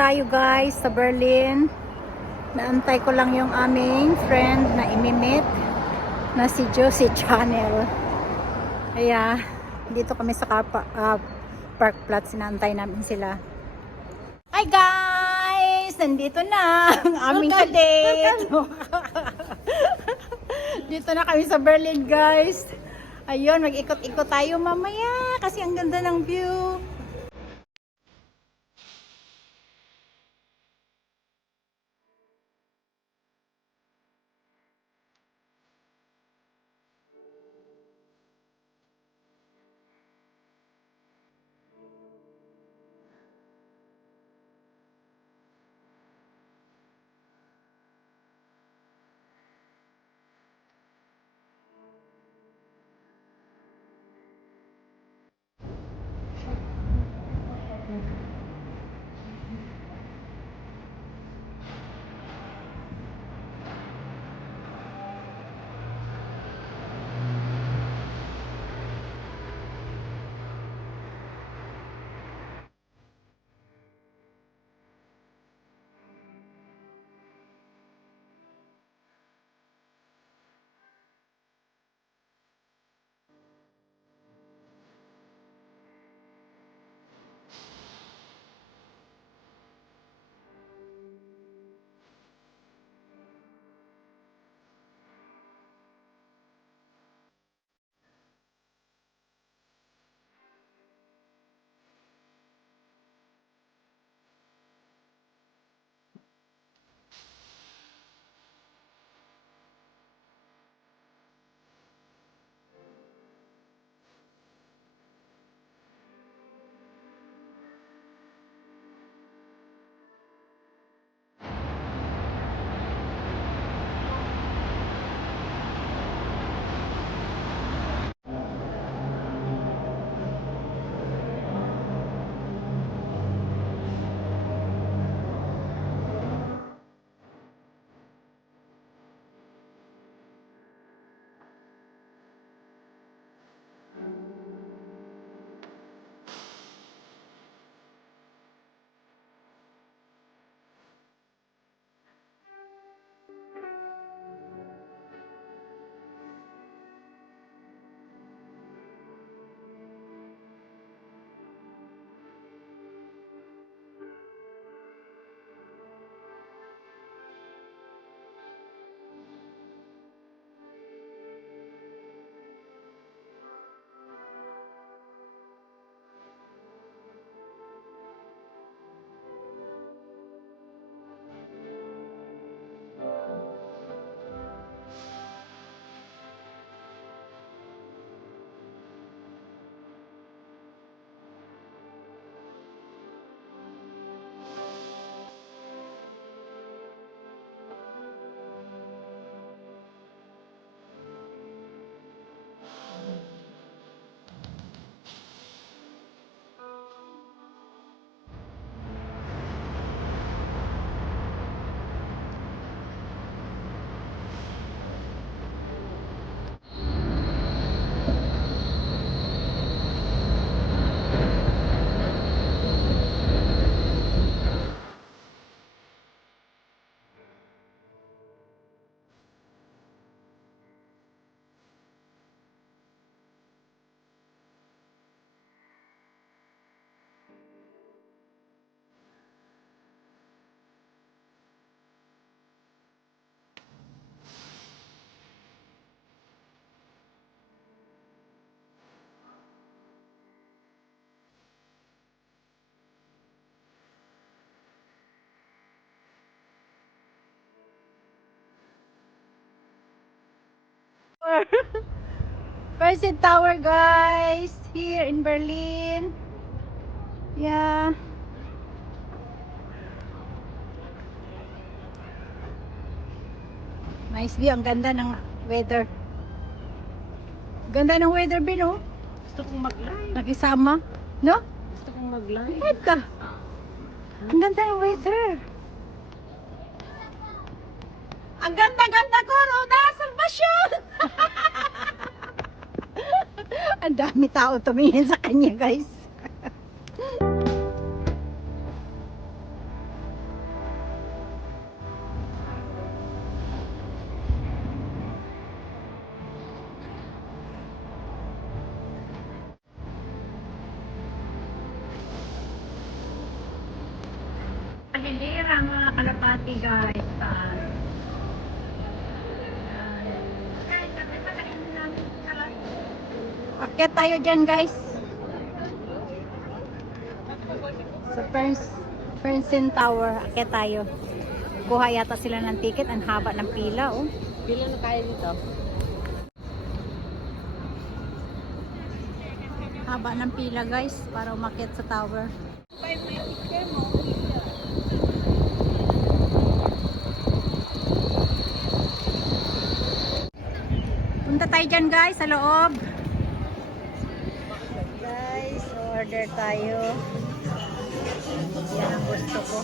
tayo guys sa Berlin. Naantay ko lang yung aming friend na imimit na si Josie Channel. Kaya dito kami sa park plot, sinaantay namin sila. Hi guys! Nandito na ang aming kadate. Dito na kami sa Berlin guys. Ayun, mag-ikot-ikot tayo mamaya kasi ang ganda ng view. Percy Tower guys, here in Berlin. Yeah. Nice view, ang ganda ng weather. Ganda ng weather, Bino. Gusto kong mag-live. Nakisama, no? Gusto kong mag-live. Head ka. Ang ganda ng weather. Ang ganda-ganda ko, Roda, salvation! Ang dami tao tumingin sa kanya, guys. ate guys. Akyat tayo dyan guys. Sa Fernsen Tower. Akyat tayo. Kuha yata sila ng ticket. Ang haba ng pila oh. Pila na tayo dito. Haba ng pila guys para umakyat sa tower. Punta tayo dyan guys sa loob. Guys, order tayo. Yan ang gusto ko.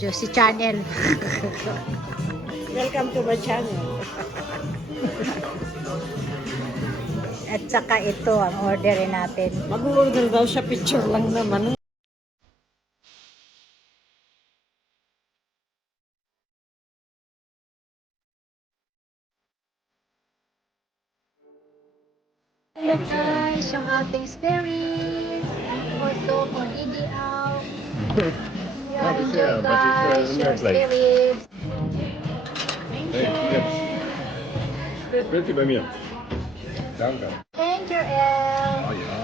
Juicy Channel. Welcome to my channel. At saka ito ang orderin natin. Mag-order daw siya, picture lang naman. Hello guys, yung ating spirits. Also for eating out. Ja, bisher, Enjoy was ist guys, mehr your gleich? spirits. Hey, jetzt. Bild Sie bei mir. Danke. Thank you, El. Oh ja.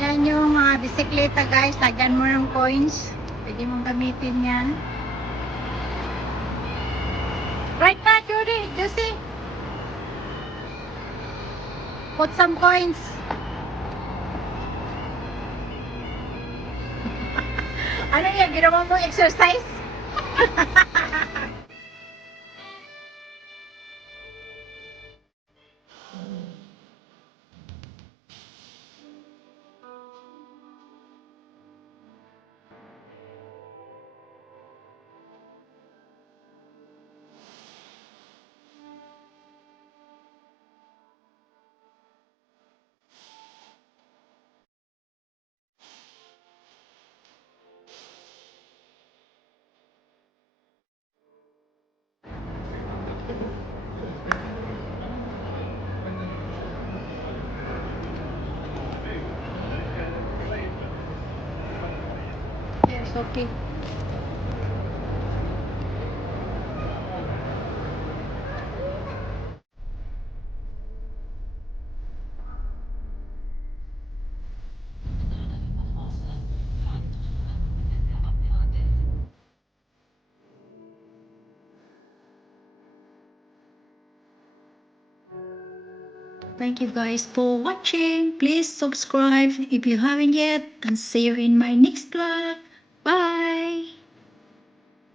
Yan yung bisikleta guys. Lagyan mo ng coins. Pwede mong gamitin yan. Right na, Judy. Juicy. Put some coins. Ano yan? Ginawa mo exercise? Yes, okay. Thank you guys for watching. Please subscribe if you haven't yet, and see you in my next vlog.